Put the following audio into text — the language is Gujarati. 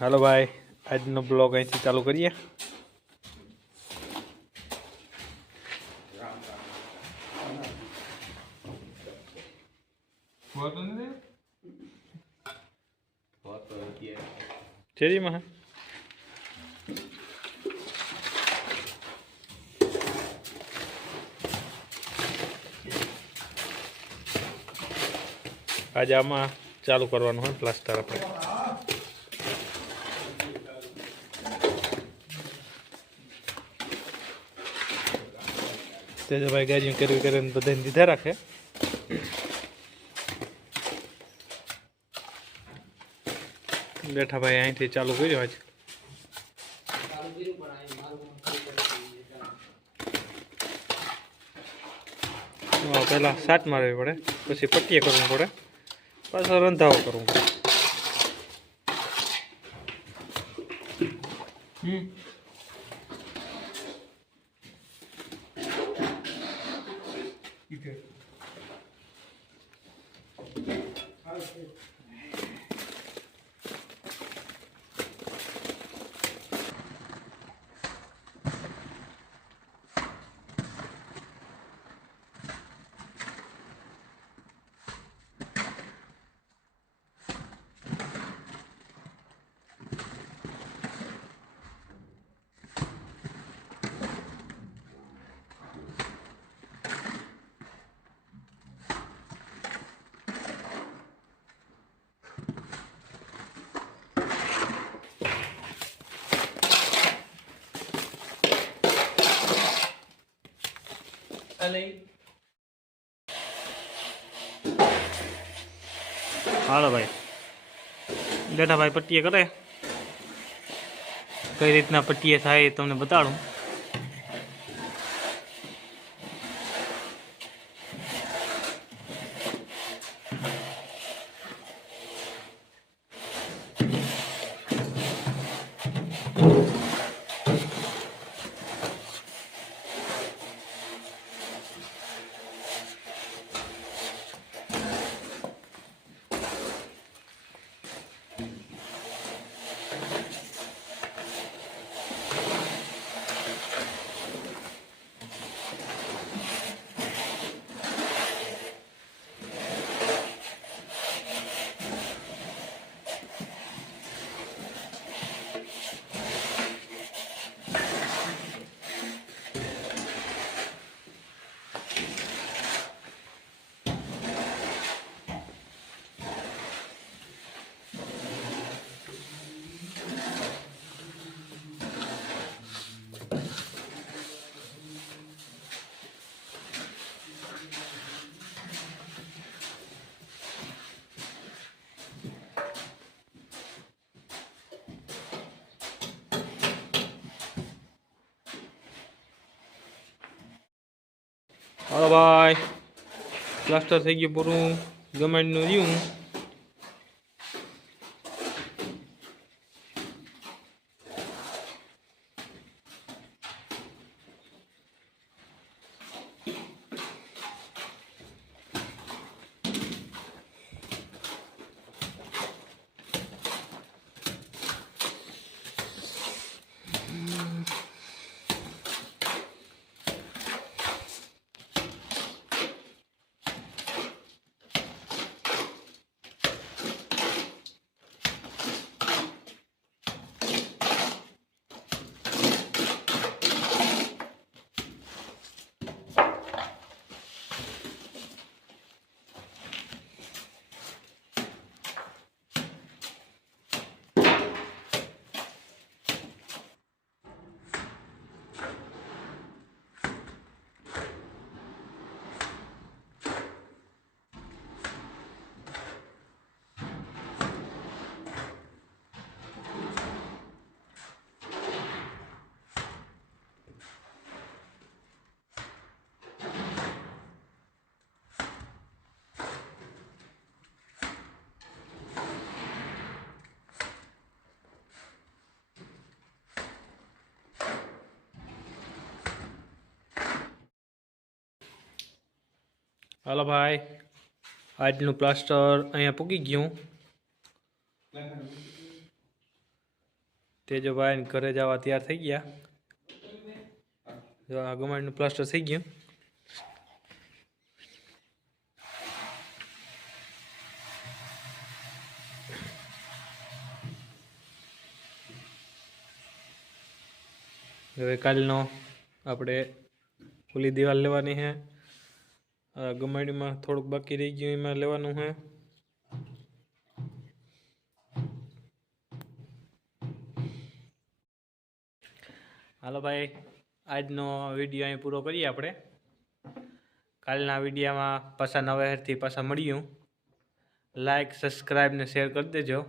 હાલો ભાઈ આજનો બ્લોગ અહીંથી ચાલુ કરીએ. હે? આજે આમાં ચાલુ કરવાનું હોય પ્લાસ્ટર આપણે. તેજભાઈ ગાડીઓ કરવી કરીને બધાને દીધા રાખે બેઠા ભાઈ અહીંથી ચાલુ કર્યો આજ હા, પહેલા સાટ મારવી પડે પછી પટ્ટીએ કરવું પડે પાછો રંધાવો કરવું પડે હમ You could. Okay. હાલો ભાઈ. બેઠા ભાઈ પટ્ટીએ કરે. કઈ રીતના પટ્ટીએ થાય તમને બતાડું. હાલો ભાઈ. પ્લાસ્ટર થઈ ગયું પૂરું. ગમેન્ટનું રહ્યું. હાલો ભાઈ, આજનું પ્લાસ્ટર અહીંયા પૂકી ગયું. તેજોભાઈ ઘરે જવા તૈયાર થઈ ગયા. જો ગમાડીનું પ્લાસ્ટર થઈ ગયું. હવે કાલનો આપણે ખુલ્લી દિવાલ લેવાની છે. ગમાડીમાં થોડુંક બાકી રહી ગયું, એમાં લેવાનું છે હાલો ભાઈ, આજનો વીડિયો અહીં પૂરો કરીએ આપણે. કાલના વિડીયામાં પાછા નવા હેરથી પાછા મળ્યું લાઈક સબસ્ક્રાઈબ ને શેર કરી દેજો.